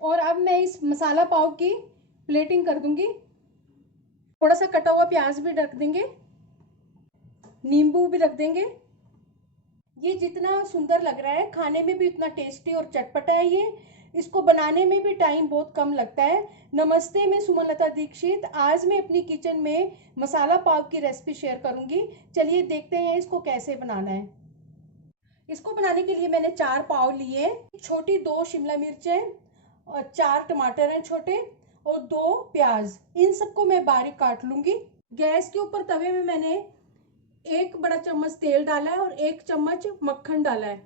और अब मैं इस मसाला पाव की प्लेटिंग कर दूंगी। थोड़ा सा कटा हुआ प्याज भी रख देंगे, नींबू भी रख देंगे। ये जितना सुंदर लग रहा है खाने में भी उतना टेस्टी और चटपटा है ये। इसको बनाने में भी टाइम बहुत कम लगता है। नमस्ते, मैं सुमनलता दीक्षित। आज मैं अपनी किचन में मसाला पाव की रेसिपी शेयर करूंगी। चलिए देखते हैं इसको कैसे बनाना है। इसको बनाने के लिए मैंने 4 पाव लिए, छोटी 2 शिमला मिर्च है और 4 टमाटर हैं छोटे और 2 प्याज। इन सबको मैं बारीक काट लूंगी। गैस के ऊपर तवे में मैंने 1 बड़ा चम्मच तेल डाला है और 1 चम्मच मक्खन डाला है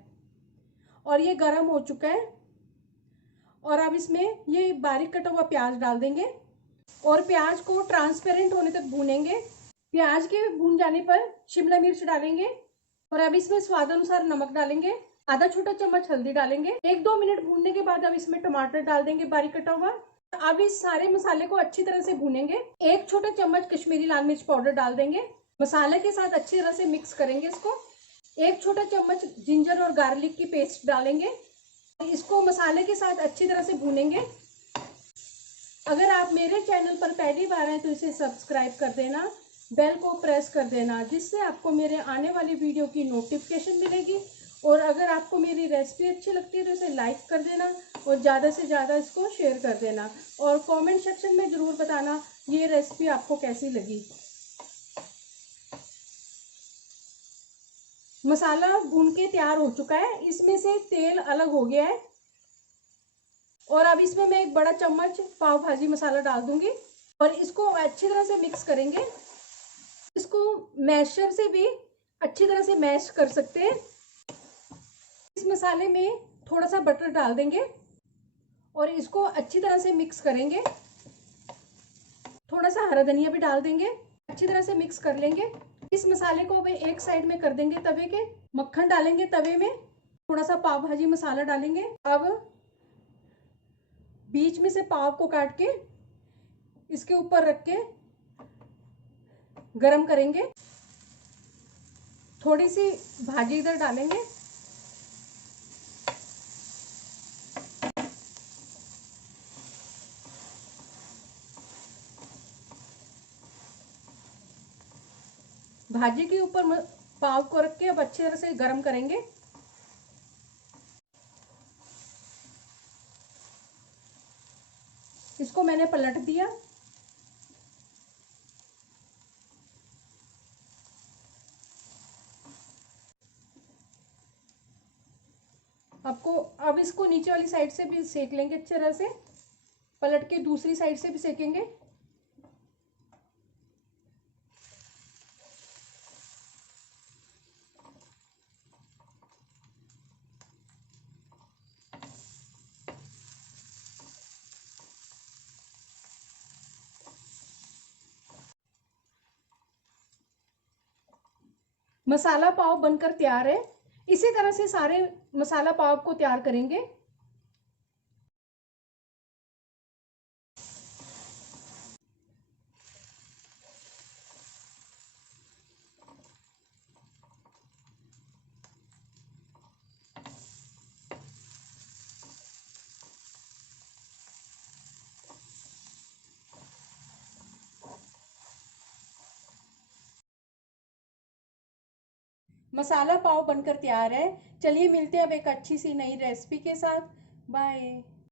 और ये गर्म हो चुका है। और अब इसमें ये बारीक कटा हुआ प्याज डाल देंगे और प्याज को ट्रांसपेरेंट होने तक भूनेंगे। प्याज के भून जाने पर शिमला मिर्च डालेंगे और अब इसमें स्वाद अनुसार नमक डालेंगे। आधा छोटा चम्मच हल्दी डालेंगे। 1-2 मिनट भूनने के बाद अब इसमें टमाटर डाल देंगे बारीक कटा हुआ। अब इस सारे मसाले को अच्छी तरह से भूनेंगे। 1 छोटा चम्मच कश्मीरी लाल मिर्च पाउडर डाल देंगे। मसाले के साथ अच्छी तरह से मिक्स करेंगे इसको। 1 छोटा चम्मच जिंजर और गार्लिक की पेस्ट डालेंगे। इसको मसाले के साथ अच्छी तरह से भूनेंगे। अगर आप मेरे चैनल पर पहली बार हैं तो इसे सब्सक्राइब कर देना, बेल को प्रेस कर देना, जिससे आपको मेरे आने वाली वीडियो की नोटिफिकेशन मिलेगी। और अगर आपको मेरी रेसिपी अच्छी लगती है तो इसे लाइक कर देना और ज़्यादा से ज़्यादा इसको शेयर कर देना और कमेंट सेक्शन में ज़रूर बताना ये रेसिपी आपको कैसी लगी। मसाला भून के तैयार हो चुका है, इसमें से तेल अलग हो गया है और अब इसमें मैं 1 बड़ा चम्मच पाव भाजी मसाला डाल दूंगी और इसको अच्छी तरह से मिक्स करेंगे। इसको मैशर से भी अच्छी तरह से मैश कर सकते हैं। इस मसाले में थोड़ा सा बटर डाल देंगे और इसको अच्छी तरह से मिक्स करेंगे। थोड़ा सा हरा धनिया भी डाल देंगे, अच्छी तरह से मिक्स कर लेंगे। इस मसाले को भी एक साइड में कर देंगे तवे के। मक्खन डालेंगे तवे में, थोड़ा सा पाव भाजी मसाला डालेंगे। अब बीच में से पाव को काट के इसके ऊपर रख के गरम करेंगे। थोड़ी सी भाजी इधर डालेंगे। भाजी के ऊपर पाव को रख के अब अच्छी तरह से गरम करेंगे। इसको मैंने पलट दिया। आपको अब इसको नीचे वाली साइड से भी सेक लेंगे अच्छी तरह से, पलट के दूसरी साइड से भी सेकेंगे। मसाला पाव बनकर तैयार है। इसी तरह से सारे मसाला पाव को तैयार करेंगे। मसाला पाव बनकर तैयार है। चलिए मिलते हैं अब एक अच्छी सी नई रेसिपी के साथ। बाय।